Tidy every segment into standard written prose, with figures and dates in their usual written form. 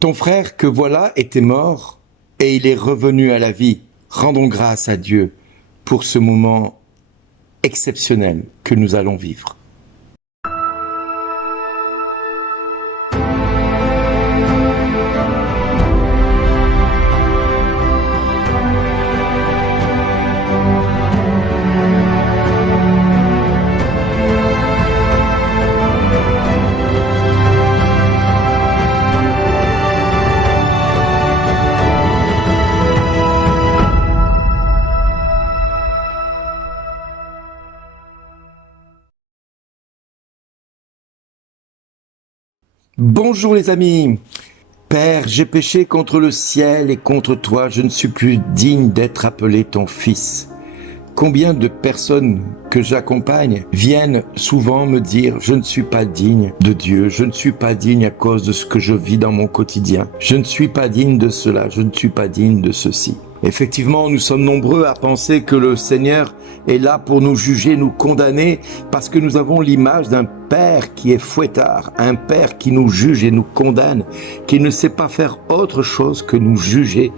Ton frère que voilà était mort et il est revenu à la vie. Rendons grâce à Dieu pour ce moment exceptionnel que nous allons vivre. Bonjour les amis. Père, j'ai péché contre le ciel et contre toi, je ne suis plus digne d'être appelé ton fils. Combien de personnes que j'accompagne viennent souvent me dire « Je ne suis pas digne de Dieu, je ne suis pas digne à cause de ce que je vis dans mon quotidien. Je ne suis pas digne de cela, je ne suis pas digne de ceci. » Effectivement, nous sommes nombreux à penser que le Seigneur est là pour nous juger, nous condamner, parce que nous avons l'image d'un Père qui est fouettard, un Père qui nous juge et nous condamne, qui ne sait pas faire autre chose que nous juger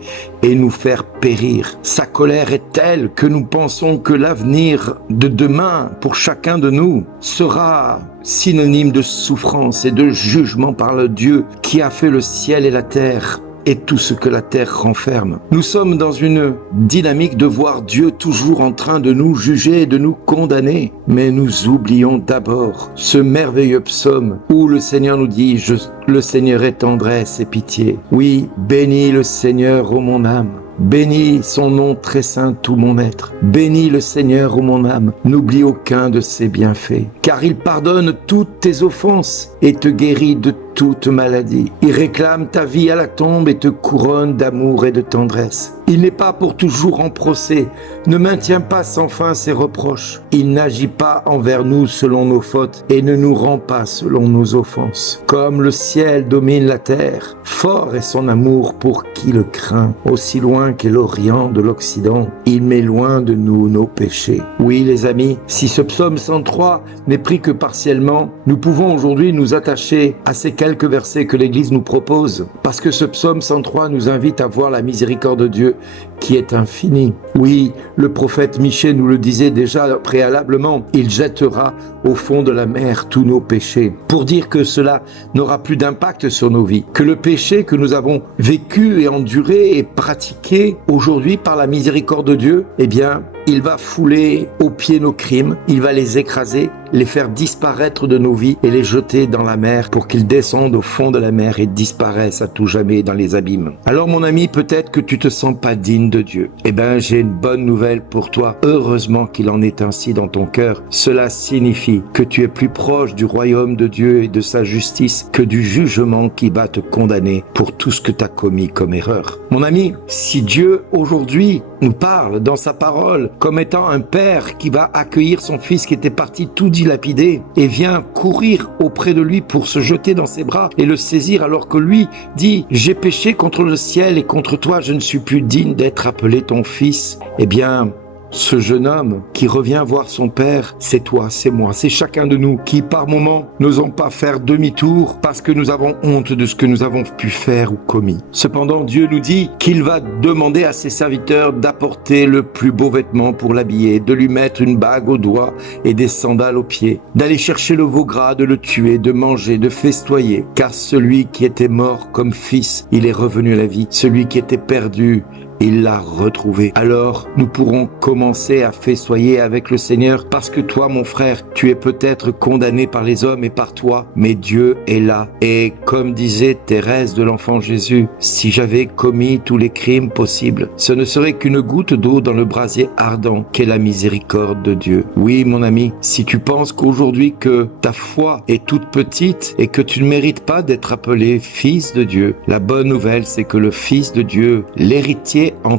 et nous faire périr. Sa colère est telle que nous pensons que l'avenir de demain pour chacun de nous sera synonyme de souffrance et de jugement par le Dieu qui a fait le ciel et la terre et tout ce que la terre renferme. Nous sommes dans une dynamique de voir Dieu toujours en train de nous juger et de nous condamner. Mais nous oublions d'abord ce merveilleux psaume où le Seigneur nous dit « Le Seigneur est tendresse et pitié. Oui, bénis le Seigneur, ô mon âme. Bénis son nom très saint tout mon être. Bénis le Seigneur, ô mon âme. N'oublie aucun de ses bienfaits. Car il pardonne toutes tes offenses et te guérit de toute maladie. Il réclame ta vie à la tombe et te couronne d'amour et de tendresse. Il n'est pas pour toujours en procès, ne maintient pas sans fin ses reproches. Il n'agit pas envers nous selon nos fautes et ne nous rend pas selon nos offenses. Comme le ciel domine la terre, fort est son amour pour qui le craint. Aussi loin qu'est l'Orient de l'Occident, il met loin de nous nos péchés. Oui les amis, si ce psaume 103 n'est pris que partiellement, nous pouvons aujourd'hui nous attacher à ces quelques versets que l'Église nous propose, parce que ce psaume 103 nous invite à voir la miséricorde de Dieu qui est infinie. Oui, le prophète Michée nous le disait déjà préalablement, il jettera au fond de la mer tous nos péchés, pour dire que cela n'aura plus d'impact sur nos vies, que le péché que nous avons vécu et enduré et pratiqué aujourd'hui par la miséricorde de Dieu, eh bien, il va fouler aux pieds nos crimes, il va les écraser, les faire disparaître de nos vies et les jeter dans la mer pour qu'ils descendent au fond de la mer et disparaissent à tout jamais dans les abîmes. Alors mon ami, peut-être que tu te sens pas digne de Dieu. Eh bien, j'ai une bonne nouvelle pour toi. Heureusement qu'il en est ainsi dans ton cœur. Cela signifie que tu es plus proche du royaume de Dieu et de sa justice que du jugement qui va te condamner pour tout ce que tu as commis comme erreur. Mon ami, si Dieu aujourd'hui nous parle dans sa parole comme étant un père qui va accueillir son fils qui était parti tout dilapidé et vient courir auprès de lui pour se jeter dans ses bras et le saisir alors que lui dit « J'ai péché contre le ciel et contre toi, je ne suis plus digne d'être appelé ton fils », eh bien, ce jeune homme qui revient voir son père, c'est toi, c'est moi, c'est chacun de nous qui par moments n'osons pas faire demi-tour parce que nous avons honte de ce que nous avons pu faire ou commis. Cependant, Dieu nous dit qu'il va demander à ses serviteurs d'apporter le plus beau vêtement pour l'habiller, de lui mettre une bague au doigt et des sandales aux pieds, d'aller chercher le veau gras, de le tuer, de manger, de festoyer, car celui qui était mort comme fils, il est revenu à la vie. Celui qui était perdu, il l'a retrouvé. Alors, nous pourrons commencer à festoyer avec le Seigneur parce que toi, mon frère, tu es peut-être condamné par les hommes et par toi, mais Dieu est là. Et comme disait Thérèse de l'Enfant Jésus, si j'avais commis tous les crimes possibles, ce ne serait qu'une goutte d'eau dans le brasier ardent qu'est la miséricorde de Dieu. Oui, mon ami, si tu penses qu'aujourd'hui que ta foi est toute petite et que tu ne mérites pas d'être appelé fils de Dieu, la bonne nouvelle, c'est que le Fils de Dieu, l'héritier en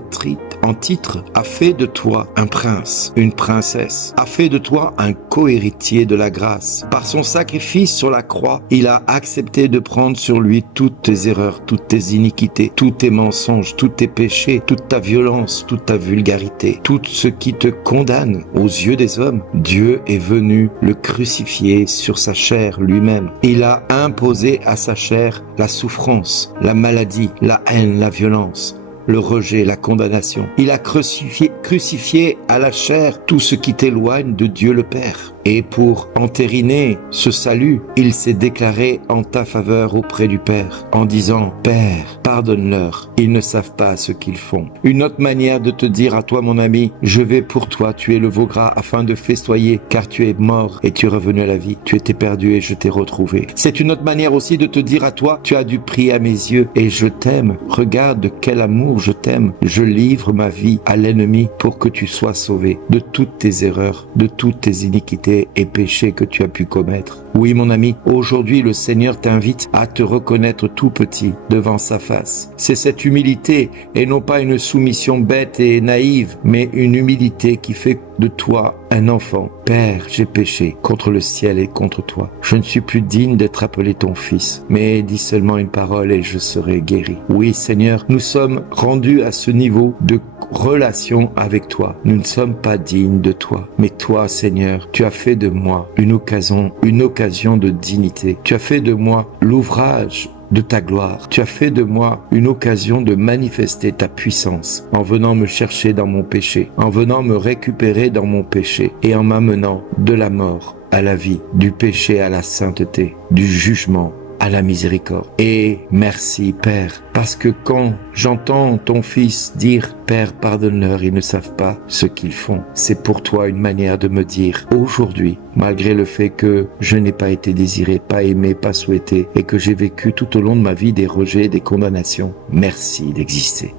en titre, a fait de toi un prince, une princesse, a fait de toi un co-héritier de la grâce. Par son sacrifice sur la croix, il a accepté de prendre sur lui toutes tes erreurs, toutes tes iniquités, tous tes mensonges, tous tes péchés, toute ta violence, toute ta vulgarité, tout ce qui te condamne aux yeux des hommes. Dieu est venu le crucifier sur sa chair lui-même. Il a imposé à sa chair la souffrance, la maladie, la haine, la violence, le rejet, la condamnation. Il a crucifié à la chair tout ce qui t'éloigne de Dieu le Père. Et pour entériner ce salut, il s'est déclaré en ta faveur auprès du Père, en disant « Père, pardonne-leur, ils ne savent pas ce qu'ils font. » Une autre manière de te dire à toi, mon ami, je vais pour toi tuer le veau gras afin de festoyer, car tu es mort et tu es revenu à la vie. Tu étais perdu et je t'ai retrouvé. C'est une autre manière aussi de te dire à toi, tu as du prix à mes yeux et je t'aime. Regarde de quel amour je t'aime. Je livre ma vie à l'ennemi pour que tu sois sauvé de toutes tes erreurs, de toutes tes iniquités et péchés que tu as pu commettre. Oui, mon ami, aujourd'hui, le Seigneur t'invite à te reconnaître tout petit devant sa face. C'est cette humilité et non pas une soumission bête et naïve, mais une humilité qui fait de toi un enfant. Père, j'ai péché contre le ciel et contre toi. Je ne suis plus digne d'être appelé ton fils, mais dis seulement une parole et je serai guéri. Oui, Seigneur, nous sommes rendus à ce niveau de relation avec toi. Nous ne sommes pas dignes de toi, mais toi, Seigneur, tu as fait de moi une occasion de dignité. Tu as fait de moi l'ouvrage de ta gloire. Tu as fait de moi une occasion de manifester ta puissance en venant me chercher dans mon péché, en venant me récupérer dans mon péché et en m'amenant de la mort à la vie, du péché à la sainteté, du jugement à la miséricorde. Et merci, Père, parce que quand j'entends ton Fils dire « Père, pardonne-leur, ils ne savent pas ce qu'ils font », c'est pour toi une manière de me dire aujourd'hui, malgré le fait que je n'ai pas été désiré, pas aimé, pas souhaité, et que j'ai vécu tout au long de ma vie des rejets, des condamnations, merci d'exister.